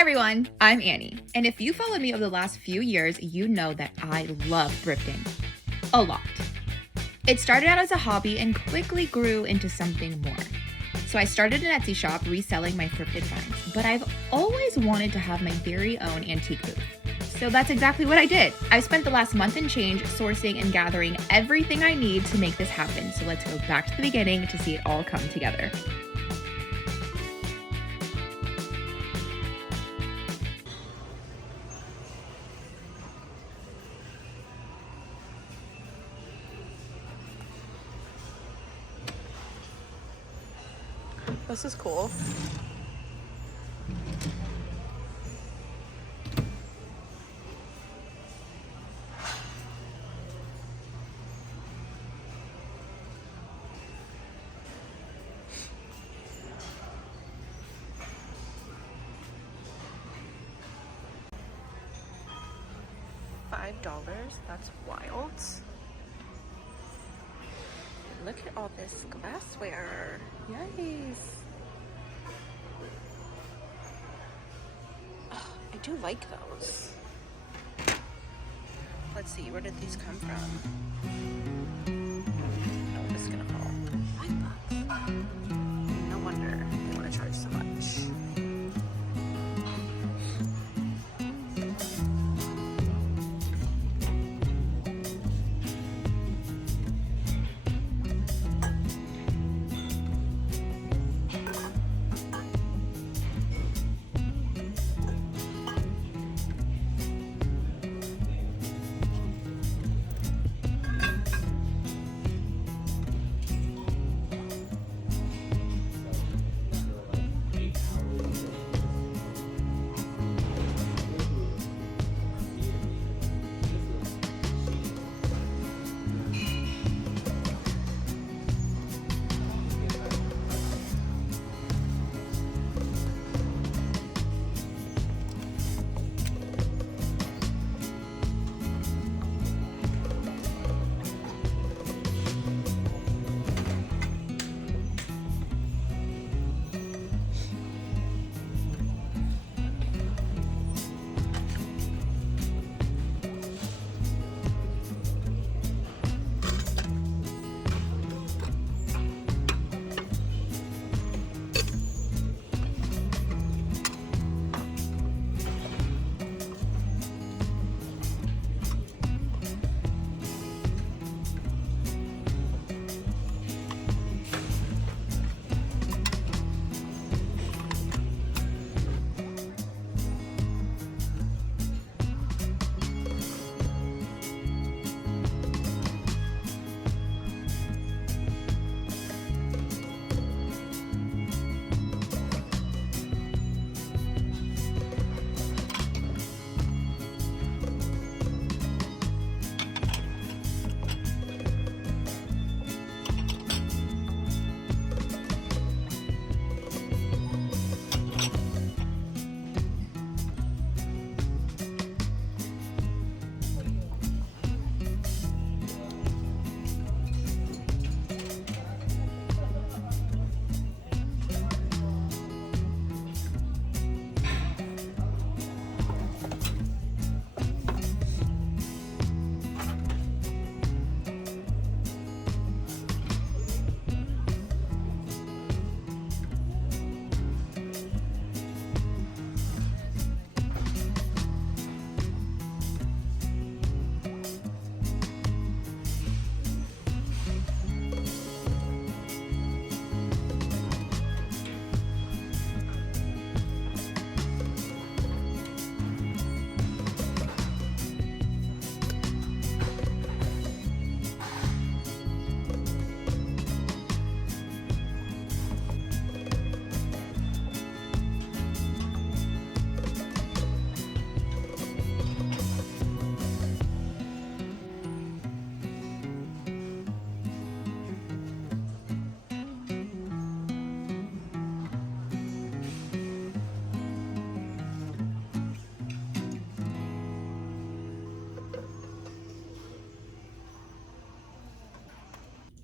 Hi everyone, I'm Annie, and if you followed me over the last few years, you know that I love thrifting. A lot. It started out as a hobby and quickly grew into something more. So I started an Etsy shop reselling my thrifted finds, but I've always wanted to have my very own antique booth. So that's exactly what I did. I've spent the last month and change sourcing and gathering everything I need to make this happen. So let's go back to the beginning to see it all come together. This is cool. $5, that's wild. Look at all this glassware. Nice. Oh, I do like those. Let's see, where did these come from? Oh, this is gonna fall. $5. No wonder they want to charge so much.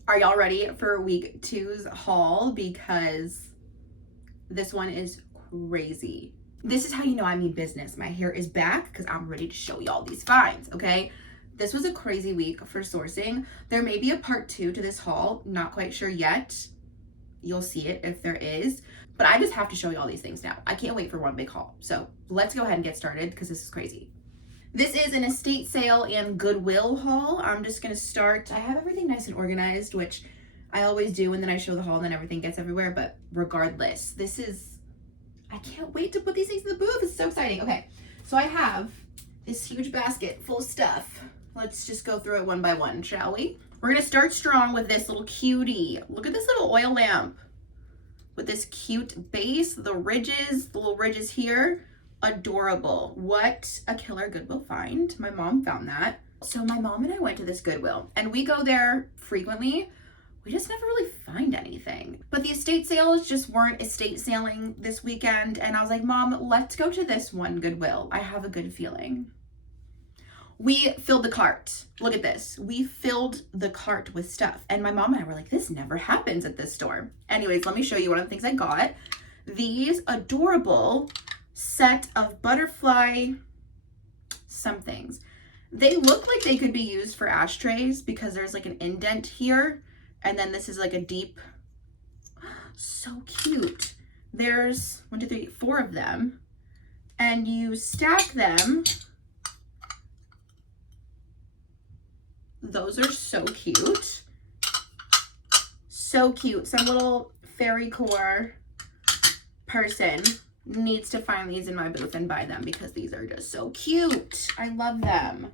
Are y'all ready for week 2's haul? Because this one is crazy. This is how you know I mean business. My hair is back because I'm ready to show y'all these finds, okay? This was a crazy week for sourcing. There may be a part 2 to this haul. Not quite sure yet. You'll see it if there is. But I just have to show you all these things now. I can't wait for one big haul. So let's go ahead and get started because this is crazy. This is an estate sale and Goodwill haul. I'm just going to start. I have everything nice and organized, which I always do, and then I show the haul and then everything gets everywhere. But regardless, this is, I can't wait to put these things in the booth. It's so exciting. Okay, so I have this huge basket full of stuff. Let's just go through it one by one, shall we? We're going to start strong with this little cutie. Look at this little oil lamp with this cute base, the little ridges here. Adorable. What a killer Goodwill find. My mom found that. So my mom and I went to this Goodwill, and we go there frequently. We just never really find anything. But the estate sales just weren't estate sailing this weekend, and I was like, Mom, let's go to this one Goodwill. I have a good feeling. We filled the cart. Look at this. We filled the cart with stuff. And my mom and I were like, this never happens at this store. Anyways, let me show you one of the things I got. These adorable set of butterfly somethings. They look like they could be used for ashtrays because there's like an indent here. And then this is like a deep, so cute. There's 1, 2, 3, 4 of them. And you stack them. Those are so cute. So cute. Some little fairy core person needs to find these in my booth and buy them because these are just so cute. I love them.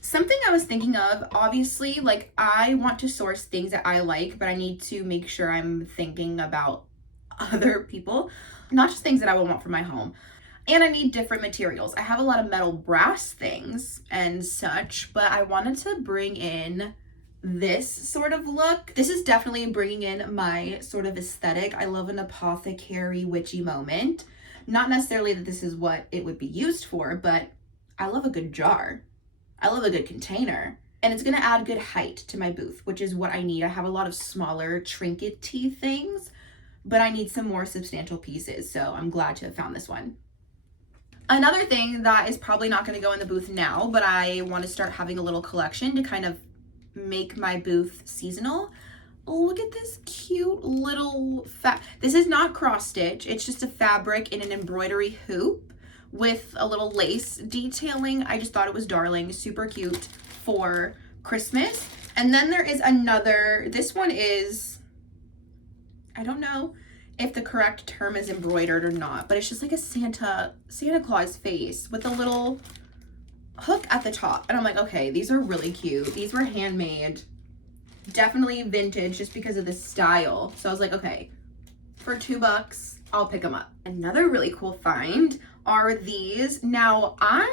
Something I was thinking of, obviously, like I want to source things that I like, but I need to make sure I'm thinking about other people, not just things that I would want for my home. And I need different materials. I have a lot of metal brass things and such, but I wanted to bring in this sort of look. This is definitely bringing in my sort of aesthetic. I love an apothecary witchy moment. Not necessarily that this is what it would be used for, but I love a good jar. I love a good container. And it's gonna add good height to my booth, which is what I need. I have a lot of smaller trinkety things, but I need some more substantial pieces. So I'm glad to have found this one. Another thing that is probably not going to go in the booth now, but I want to start having a little collection to kind of make my booth seasonal. Oh, look at this cute little this is not cross stitch. It's just a fabric in an embroidery hoop with a little lace detailing. I just thought it was darling, super cute for Christmas. And then there is another, this one is, I don't know if the correct term is embroidered or not, but it's just like a Santa Claus face with a little hook at the top. And I'm like, okay, these are really cute. These were handmade, definitely vintage just because of the style. So I was like, okay, for $2, I'll pick them up. Another really cool find are these. Now I'm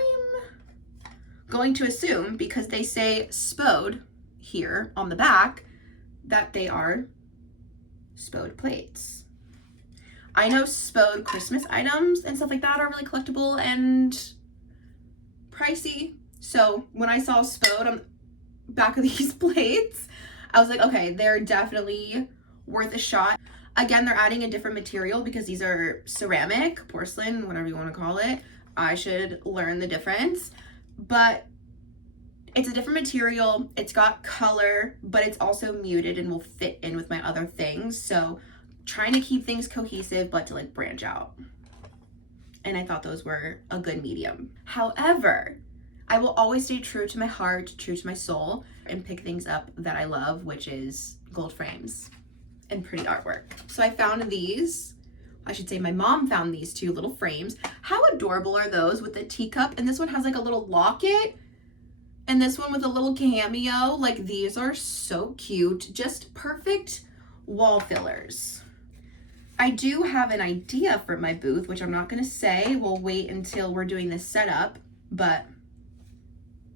going to assume, because they say Spode here on the back, that they are Spode plates. I know Spode Christmas items and stuff like that are really collectible and pricey. So when I saw Spode on the back of these plates, I was like, okay, they're definitely worth a shot. Again, they're adding a different material because these are ceramic, porcelain, whatever you want to call it. I should learn the difference. But it's a different material. It's got color, but it's also muted and will fit in with my other things. So trying to keep things cohesive, but to like branch out. And I thought those were a good medium. However, I will always stay true to my heart, true to my soul, and pick things up that I love, which is gold frames and pretty artwork. So I found these. I should say my mom found these 2 little frames. How adorable are those with the teacup? And this one has like a little locket. And this one with a little cameo. Like, these are so cute. Just perfect wall fillers. I do have an idea for my booth, which I'm not going to say. We'll wait until we're doing this setup, but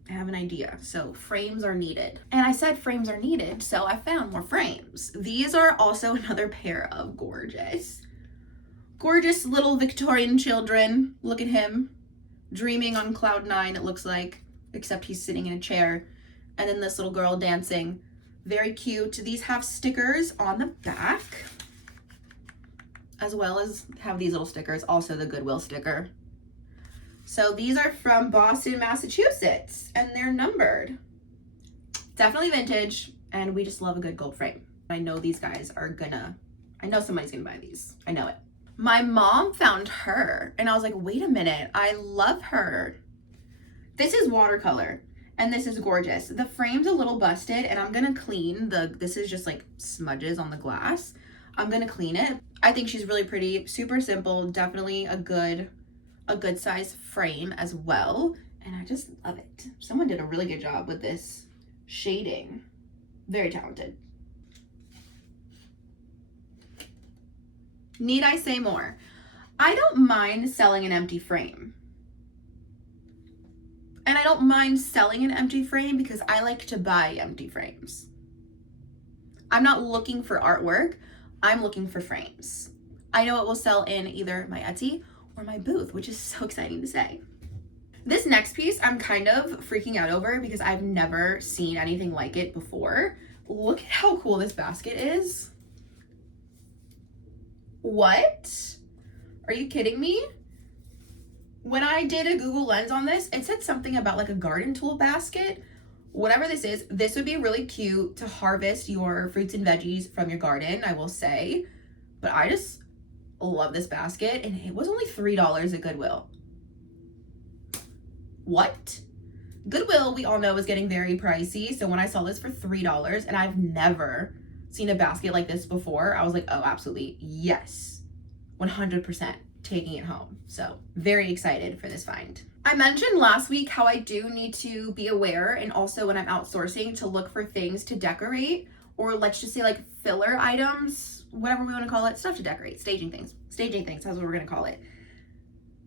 I have an idea. So frames are needed. And I said frames are needed, so I found more frames. These are also another pair of gorgeous little Victorian children. Look at him dreaming on cloud 9, it looks like, except he's sitting in a chair. And then this little girl dancing. Very cute. These have stickers on the back. as well as have these little stickers, also the Goodwill sticker. So these are from Boston, Massachusetts, and they're numbered. Definitely vintage, and we just love a good gold frame. I know these guys are gonna, I know somebody's gonna buy these. I know it. My mom found her, and I was like, wait a minute, I love her. This is watercolor, and this is gorgeous. The frame's a little busted, and I'm gonna clean this is just like smudges on the glass. I'm gonna clean it. I think she's really pretty, super simple, definitely a good size frame as well, and I just love it. Someone did a really good job with this shading. Very talented. Need I say more? I don't mind selling an empty frame. And I don't mind selling an empty frame because I like to buy empty frames. I'm not looking for artwork, I'm looking for frames. I know it will sell in either my Etsy or my booth, which is so exciting to say. This next piece I'm kind of freaking out over because I've never seen anything like it before. Look at how cool this basket is. What? Are you kidding me? When I did a Google Lens on this, it said something about like a garden tool basket. Whatever this is, this would be really cute to harvest your fruits and veggies from your garden, I will say. But I just love this basket, and it was only $3 at Goodwill. What? Goodwill, we all know, is getting very pricey. So when I saw this for $3, and I've never seen a basket like this before, I was like, oh, absolutely, yes, 100% taking it home. So very excited for this find. I mentioned last week how I do need to be aware, and also when I'm outsourcing, to look for things to decorate, or let's just say like filler items, whatever we want to call it, stuff to decorate, staging things, that's what we're going to call it.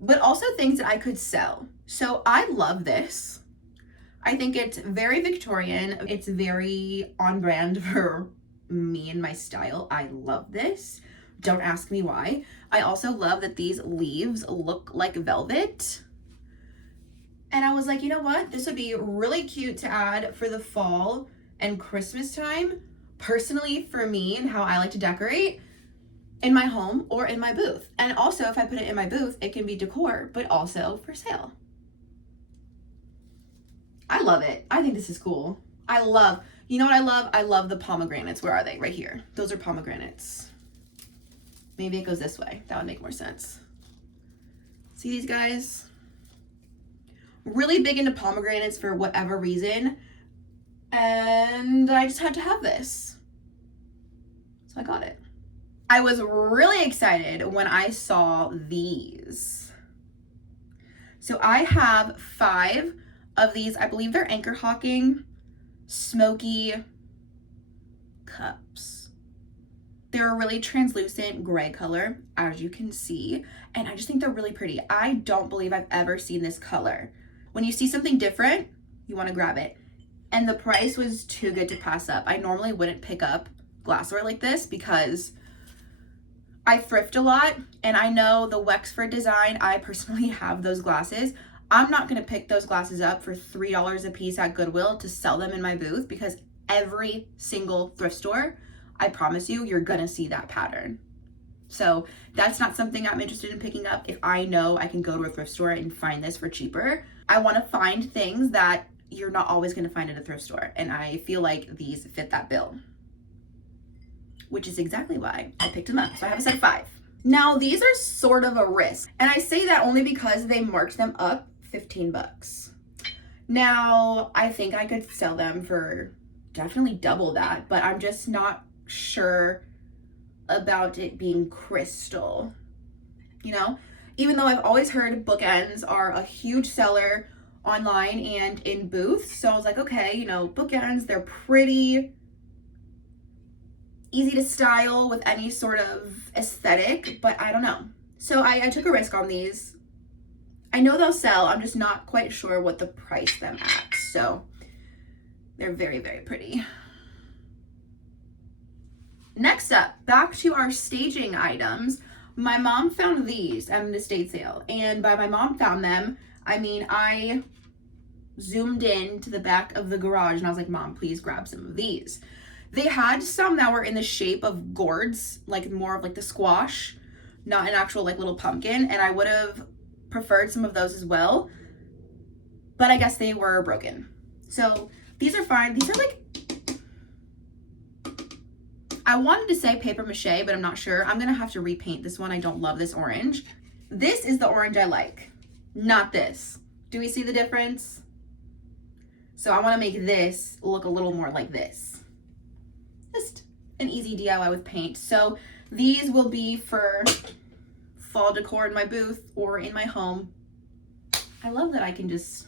But also things that I could sell. So I love this. I think it's very Victorian. It's very on brand for me and my style. I love this. Don't ask me why. I also love that these leaves look like velvet. And I was like, you know what? This would be really cute to add for the fall and Christmas time. Personally, for me and how I like to decorate, in my home or in my booth. And also, if I put it in my booth, it can be decor, but also for sale. I love it. I think this is cool. You know what I love? I love the pomegranates. Where are they? Right here. Those are pomegranates. Maybe it goes this way. That would make more sense. See these guys? Really big into pomegranates for whatever reason. And I just had to have this. So I got it. I was really excited when I saw these. So I have 5 of these. I believe they're Anchor Hawking smoky cups. They're a really translucent gray color, as you can see, and I just think they're really pretty. I don't believe I've ever seen this color. When you see something different, you want to grab it. And the price was too good to pass up. I normally wouldn't pick up glassware like this because I thrift a lot, and I know the Wexford design, I personally have those glasses. I'm not going to pick those glasses up for $3 a piece at Goodwill to sell them in my booth, because every single thrift store, I promise you, you're going to see that pattern. So that's not something I'm interested in picking up if I know I can go to a thrift store and find this for cheaper. I want to find things that you're not always going to find at a thrift store, and I feel like these fit that bill, which is exactly why I picked them up. So I have a set of 5. Now, these are sort of a risk, and I say that only because they marked them up $15. Now, I think I could sell them for definitely double that, but I'm just not sure about it being crystal, you know? Even though I've always heard bookends are a huge seller online and in booths, so I was like, okay, you know, bookends, they're pretty easy to style with any sort of aesthetic, but I don't know. So I took a risk on these. I know they'll sell, I'm just not quite sure what to price them at. So they're very, very pretty. Next up, back to our staging items. My mom found these at an estate sale, and by my mom found them, I mean I zoomed in to the back of the garage and I was like, Mom, please grab some of these. They had some that were in the shape of gourds, like more of like the squash, not an actual like little pumpkin, and I would have preferred some of those as well, but I guess they were broken. So these are fine. These are like, I wanted to say paper mache, but I'm not sure. I'm gonna have to repaint this one. I don't love this orange. This is the orange I like, not this. Do we see the difference? So I want to make this look a little more like this. Just an easy DIY with paint. So these will be for fall decor in my booth or in my home. I love that I can just,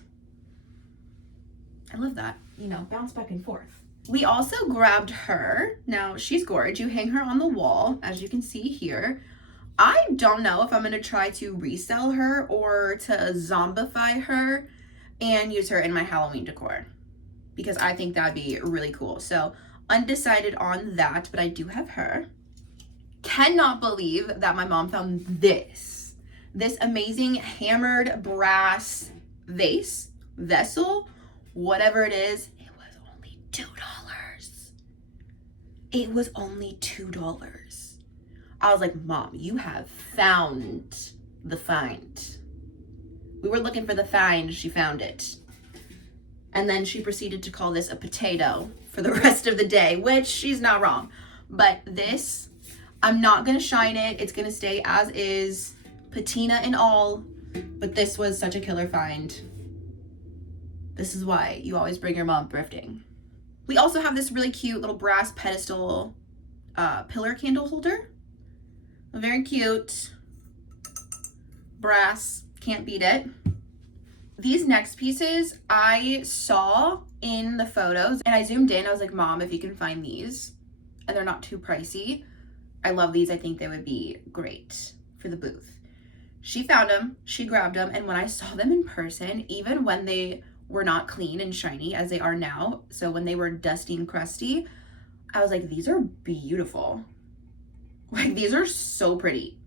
I love that, you know, bounce back and forth. We also grabbed her. Now she's gorgeous. You hang her on the wall, as you can see here. I don't know if I'm gonna try to resell her or to zombify her and use her in my Halloween decor, because I think that'd be really cool. So undecided on that, but I do have her. Cannot believe that my mom found this amazing hammered brass vessel, whatever it is. It was only $2. It was only $2. I was like, Mom, you have found the find. We were looking for the find, she found it. And then she proceeded to call this a potato for the rest of the day, which she's not wrong. But this, I'm not gonna shine it. It's gonna stay as is, patina and all. But this was such a killer find. This is why you always bring your mom thrifting. We also have this really cute little brass pedestal pillar candle holder. Very cute. Brass, can't beat it. These next pieces I saw in the photos and I zoomed in. I was like, Mom, if you can find these and they're not too pricey. I love these. I think they would be great for the booth. She found them, she grabbed them, and when I saw them in person, even when they were not clean and shiny as they are now, so when they were dusty and crusty, I was like, these are beautiful. Like, these are so pretty.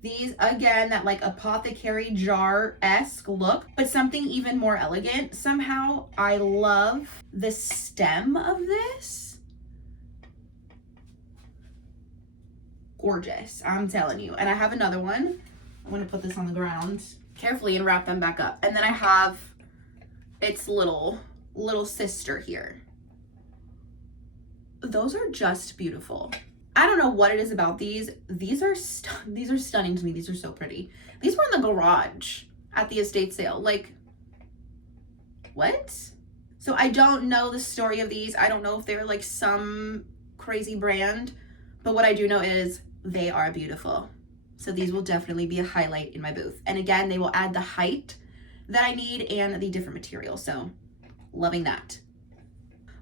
These, again, that like apothecary jar-esque look, but something even more elegant. Somehow, I love the stem of this. Gorgeous, I'm telling you. And I have another one. I'm gonna put this on the ground carefully and wrap them back up. And then I have its little sister here. Those are just beautiful. I don't know what it is about these. These are stunning to me. These are so pretty. These were in the garage at the estate sale. Like, what? So I don't know the story of these. I don't know if they're like some crazy brand, but what I do know is they are beautiful. So these will definitely be a highlight in my booth. And again, they will add the height that I need and the different material. So loving that.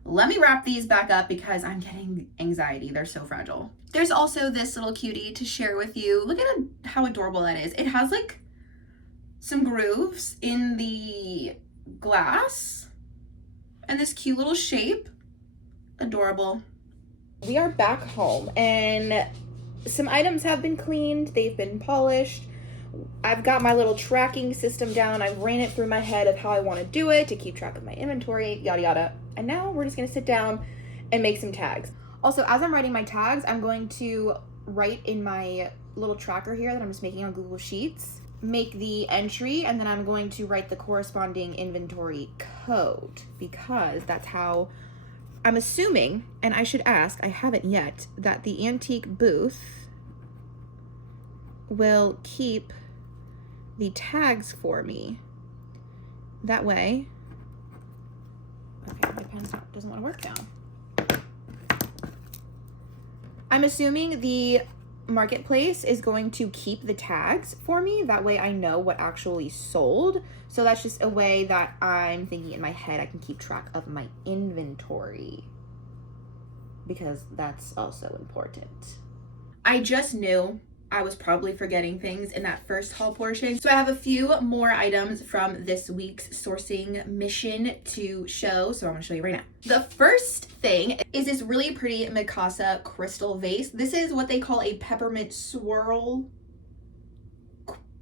Let me wrap these back up because I'm getting anxiety. They're so fragile. There's also this little cutie to share with you. Look at how adorable that is. It has like some grooves in the glass and this cute little shape. Adorable. We are back home and some items have been cleaned. They've been polished. I've got my little tracking system down. I ran it through my head of how I want to do it to keep track of my inventory, yada yada. And now we're just going to sit down and make some tags. Also, as I'm writing my tags, I'm going to write in my little tracker here that I'm just making on Google Sheets, make the entry, and then I'm going to write the corresponding inventory code because that's how I'm assuming, and I should ask, I haven't yet, that the antique booth will keep the tags for me. That way, okay, my pen doesn't want to work now. I'm assuming the marketplace is going to keep the tags for me. That way I know what actually sold. So that's just a way that I'm thinking in my head I can keep track of my inventory, because that's also important. I just knew I was probably forgetting things in that first haul portion. So I have a few more items from this week's sourcing mission to show. So I'm gonna show you right now. The first thing is this really pretty Mikasa crystal vase. This is what they call a peppermint swirl,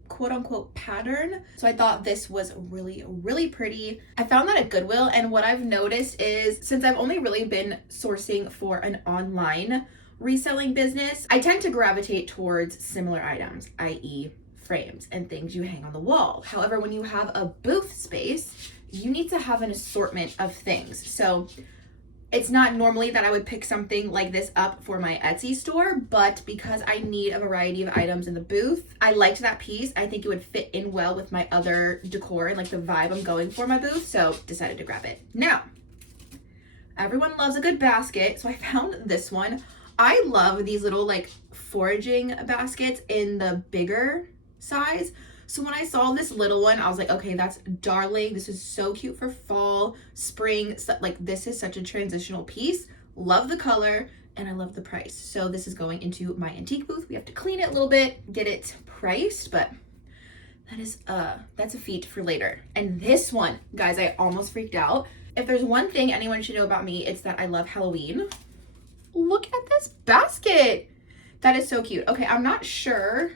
quote unquote, pattern. So I thought this was really, really pretty. I found that at Goodwill, and what I've noticed is since I've only really been sourcing for an online reselling business, I tend to gravitate towards similar items, i.e. frames and things you hang on the wall. However, when you have a booth space, you need to have an assortment of things. So it's not normally that I would pick something like this up for my Etsy store, but because I need a variety of items in the booth, I liked that piece. I think it would fit in well with my other decor and like the vibe I'm going for my booth, so decided to grab it. Now, everyone loves a good basket, so I found this one. I love these little like foraging baskets in the bigger size. So when I saw this little one, I was like, okay, that's darling. This is so cute for fall, spring. So, like, this is such a transitional piece. Love the color, and I love the price. So this is going into my antique booth. We have to clean it a little bit, get it priced, but that's a feat for later. And this one, guys, I almost freaked out. If there's one thing anyone should know about me, it's that I love Halloween. Look at this basket. That is so cute. Okay, I'm not sure.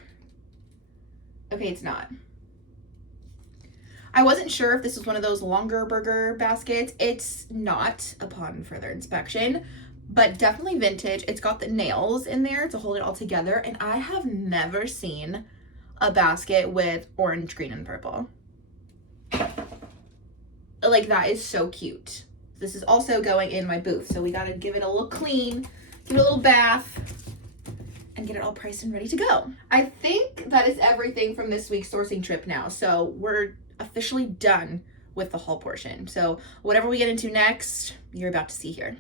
Okay, it's not. I wasn't sure if this was one of those longer burger baskets. It's not upon further inspection, but definitely vintage. It's got the nails in there to hold it all together, and I have never seen a basket with orange, green, and purple. Like, that is so cute. This is also going in my booth, so we gotta give it a little clean, give it a little bath, and get it all priced and ready to go. I think that is everything from this week's sourcing trip now. So we're officially done with the haul portion. So whatever we get into next, you're about to see here.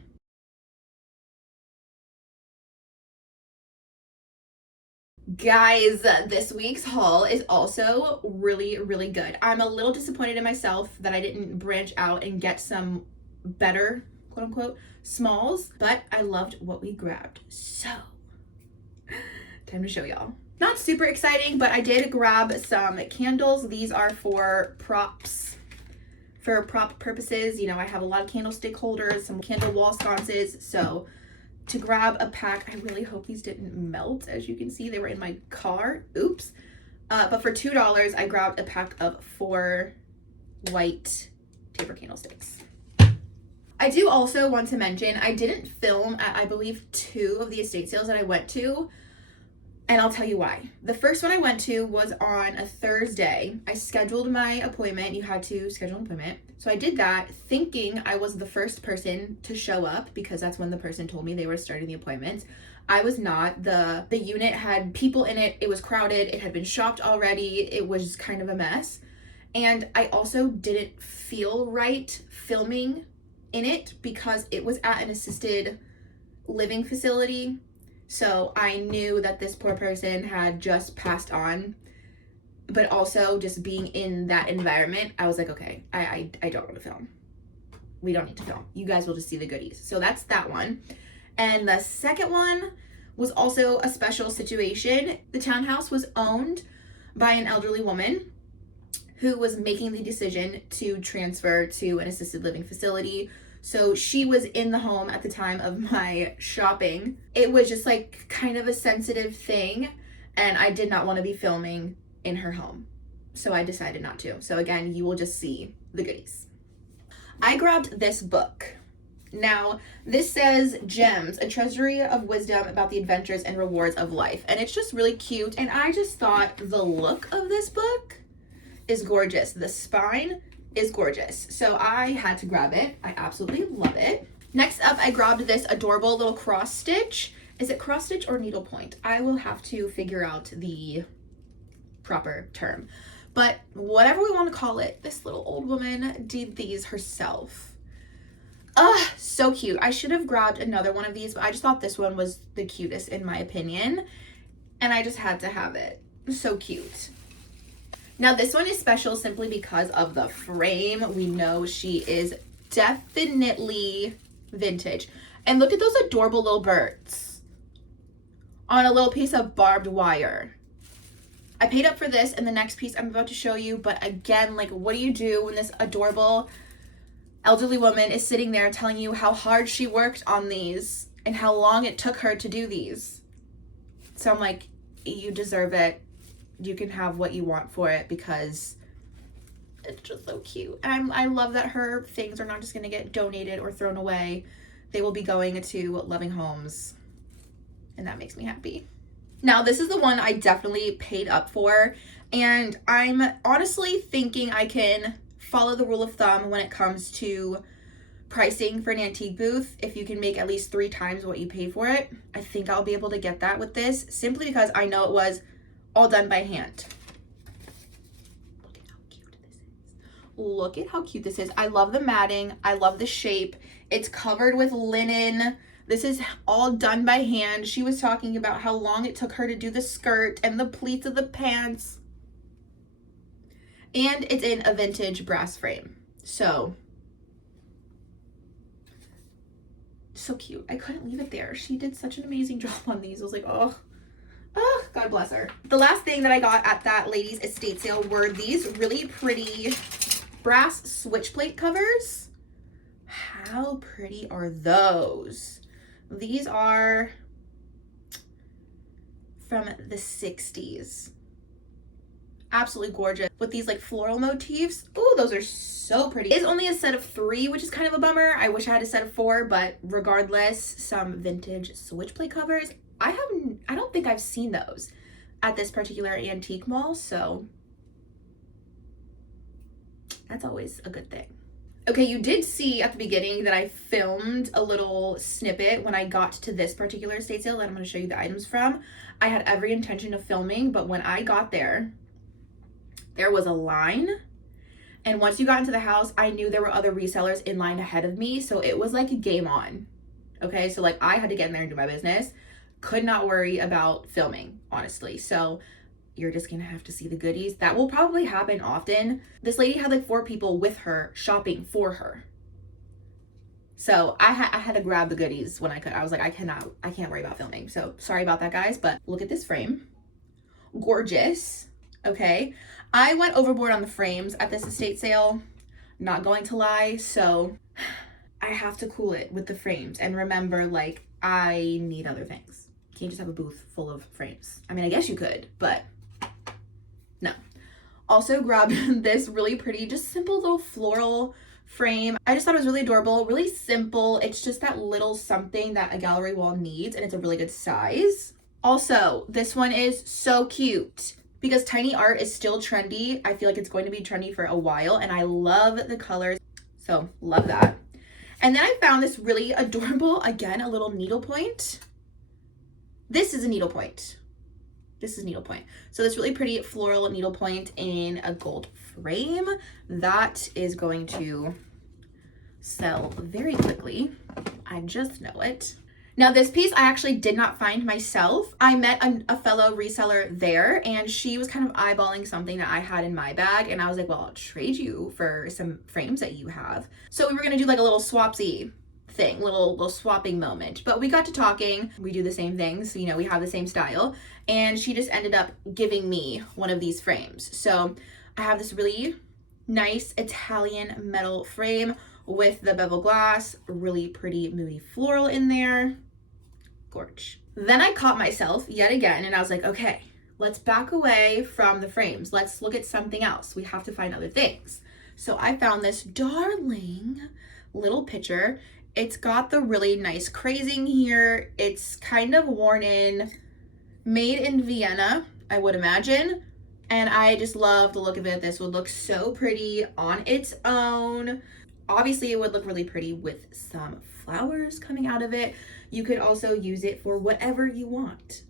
Guys, this week's haul is also really, really good. I'm a little disappointed in myself that I didn't branch out and get some better, quote unquote, smalls, but I loved what we grabbed. So time to show y'all. Not super exciting, but I did grab some candles. These are for props, for prop purposes. You know, I have a lot of candlestick holders, some candle wall sconces. So to grab a pack, I really hope these didn't melt. As you can see, they were in my car. Oops. But for $2, I grabbed a pack of 4 white taper candlesticks. I do also want to mention, I didn't film at, I believe, 2 of the estate sales that I went to. And I'll tell you why. The first one I went to was on a Thursday. I scheduled my appointment. You had to schedule an appointment. So I did that thinking I was the first person to show up because that's when the person told me they were starting the appointment. I was not. The unit had people in it. It was crowded. It had been shopped already. It was kind of a mess. And I also didn't feel right filming in it because it was at an assisted living facility. So I knew that this poor person had just passed on, but also just being in that environment, I was like, okay, I don't want to film. We don't need to film. You guys will just see the goodies. So that's that one. And the second one was also a special situation. The townhouse was owned by an elderly woman who was making the decision to transfer to an assisted living facility. So she was in the home at the time of my shopping. It was just like kind of a sensitive thing, and I did not want to be filming in her home. So I decided not to. So again, you will just see the goodies. I grabbed this book. Now, this says Gems, a treasury of wisdom about the adventures and rewards of life. And it's just really cute. And I just thought the look of this book is gorgeous. The spine is gorgeous. So I had to grab it. I absolutely love it. Next up, I grabbed this adorable little cross stitch. Is it cross stitch or needlepoint? I will have to figure out the proper term. But whatever we want to call it, this little old woman did these herself. So cute. I should have grabbed another one of these, but I just thought this one was the cutest in my opinion. And I just had to have it. So cute. Now this one is special simply because of the frame. We know she is definitely vintage. And look at those adorable little birds on a little piece of barbed wire. I paid up for this and the next piece I'm about to show you, but again, like, what do you do when this adorable elderly woman is sitting there telling you how hard she worked on these and how long it took her to do these? So I'm like, you deserve it. You can have what you want for it because it's just so cute. And I love that her things are not just going to get donated or thrown away. They will be going to loving homes and that makes me happy. Now, this is the one I definitely paid up for, and I'm honestly thinking I can follow the rule of thumb when it comes to pricing for an antique booth. If you can make at least 3 times what you paid for it, I think I'll be able to get that with this, simply because I know it was all done by hand. Look at how cute this is. Look at how cute this is. I love the matting. I love the shape. It's covered with linen. This is all done by hand. She was talking about how long it took her to do the skirt and the pleats of the pants. And it's in a vintage brass frame. So cute. I couldn't leave it there. She did such an amazing job on these. I was like, oh, God bless her. The last thing that I got at that lady's estate sale were these really pretty brass switch plate covers. How pretty are those? These are from the 60s. Absolutely gorgeous with these like floral motifs. Oh, those are so pretty. It is only a set of 3, which is kind of a bummer. I wish I had a set of 4, but regardless, some vintage switch plate covers. I don't think I've seen those at this particular antique mall, so that's always a good thing. Okay, you did see at the beginning that I filmed a little snippet when I got to this particular estate sale that I'm going to show you the items from. I had every intention of filming, but when I got there was a line. And once you got into the house, I knew there were other resellers in line ahead of me. So it was like a game on. Okay, so like I had to get in there and do my business. Could not worry about filming, honestly. So you're just gonna have to see the goodies. That will probably happen often. This lady had like 4 people with her shopping for her. So I had to grab the goodies when I could. I was like, I can't worry about filming. So sorry about that, guys, but look at this frame. Gorgeous, okay? I went overboard on the frames at this estate sale, not going to lie. So I have to cool it with the frames and remember, like, I need other things. You can't just have a booth full of frames. I mean, I guess you could, but no. Also grabbed this really pretty, just simple little floral frame. I just thought it was really adorable, really simple. It's just that little something that a gallery wall needs, and it's a really good size. Also, this one is so cute because tiny art is still trendy. I feel like it's going to be trendy for a while, and I love the colors. So love that. And then I found this really adorable, again, a little needlepoint. This is a needlepoint. This is needlepoint. So this really pretty floral needlepoint in a gold frame. That is going to sell very quickly. I just know it. Now this piece I actually did not find myself. I met a fellow reseller there, and she was kind of eyeballing something that I had in my bag, and I was like, well, I'll trade you for some frames that you have. So we were gonna do like a little swapsy thing, little swapping moment. But we got to talking. We do the same things, you know, we have the same style, and she just ended up giving me one of these frames. So I have this really nice Italian metal frame with the bevel glass, really pretty moody floral in there. Gorge. Then I caught myself yet again, and I was like, okay, let's back away from the frames. Let's look at something else. We have to find other things. So I found this darling little picture. It's got the really nice crazing here. It's kind of worn in, made in Vienna, I would imagine. And I just love the look of it. This would look so pretty on its own. Obviously, it would look really pretty with some flowers coming out of it. You could also use it for whatever you want.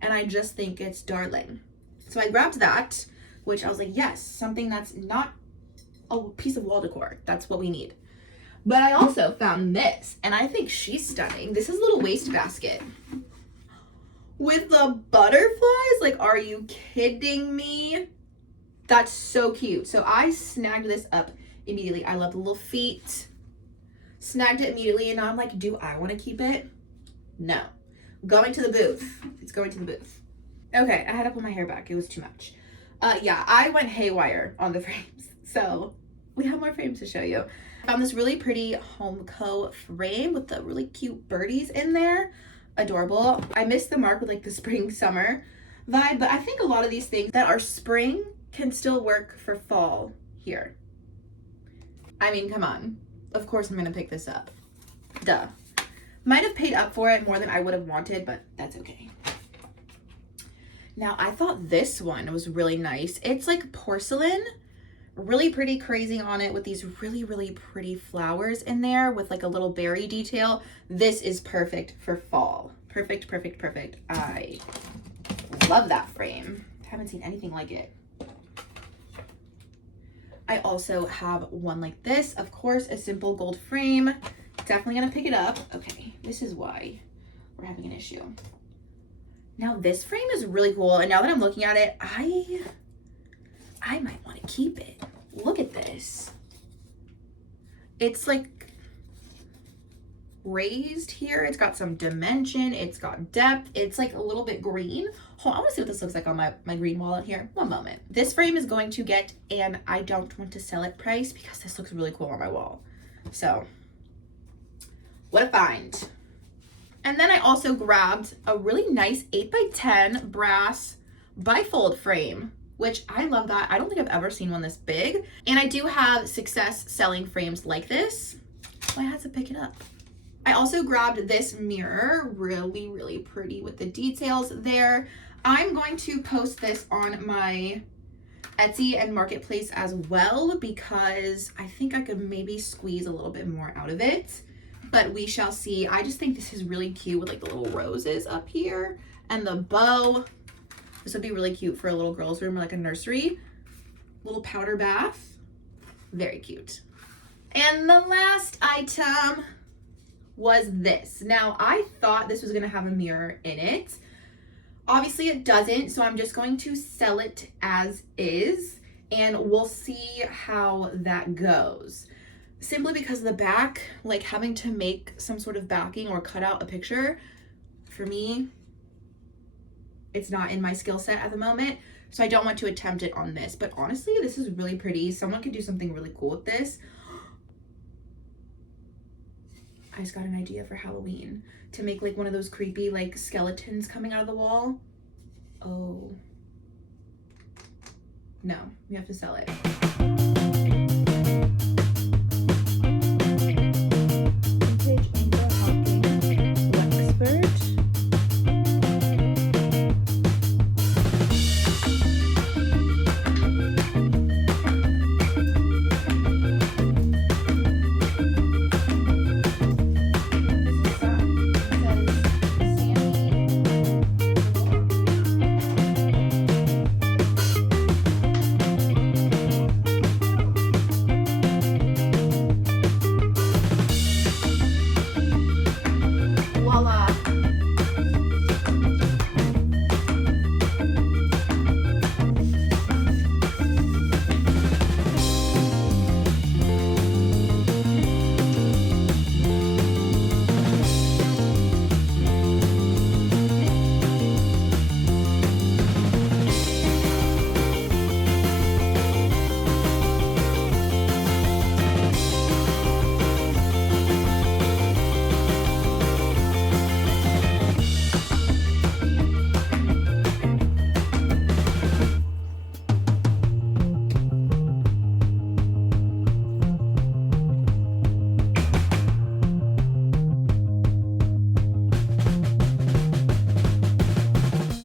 And I just think it's darling. So I grabbed that, which I was like, yes, something that's not a piece of wall decor. That's what we need. But I also found this, and I think she's stunning. This is a little wastebasket with the butterflies. Like, are you kidding me? That's so cute. So I snagged this up immediately. I love the little feet. Snagged it immediately, and now I'm like, do I want to keep it? No. Going to the booth. It's going to the booth. Okay, I had to pull my hair back. It was too much. Yeah, I went haywire on the frames. So we have more frames to show you. I found this really pretty Homeco frame with the really cute birdies in there. Adorable. I missed the mark with like the spring summer vibe, but I think a lot of these things that are spring can still work for fall here. I mean, come on. Of course I'm gonna pick this up. Duh. Might have paid up for it more than I would have wanted, but that's okay. Now, I thought this one was really nice. It's like porcelain, really pretty crazy on it with these really, really pretty flowers in there with like a little berry detail. This is perfect for fall. Perfect, perfect, perfect. I love that frame. Haven't seen anything like it. I also have one like this. Of course, a simple gold frame. Definitely gonna pick it up. Okay, this is why we're having an issue. Now this frame is really cool, and now that I'm looking at it, I might want to keep it. Look at this. It's like raised here. It's got some dimension. It's got depth. It's like a little bit green. Hold on, I want to see what this looks like on my green wallet here. One moment. This frame is going to get an I don't want to sell it price because this looks really cool on my wall. So, what a find. And then I also grabbed a really nice 8x10 brass bifold frame, which I love that. I don't think I've ever seen one this big. And I do have success selling frames like this, so I had to pick it up. I also grabbed this mirror, really, really pretty with the details there. I'm going to post this on my Etsy and Marketplace as well because I think I could maybe squeeze a little bit more out of it, but we shall see. I just think this is really cute with like the little roses up here and the bow. This would be really cute for a little girl's room or like a nursery. Little powder bath. Very cute. And the last item was this. Now, I thought this was gonna have a mirror in it. Obviously it doesn't, so I'm just going to sell it as is, and we'll see how that goes. Simply because the back, like having to make some sort of backing or cut out a picture, for me, it's not in my skill set at the moment, so I don't want to attempt it on this. But honestly, this is really pretty. Someone could do something really cool with this. I just got an idea for Halloween to make like one of those creepy like skeletons coming out of the wall. Oh. No, we have to sell it.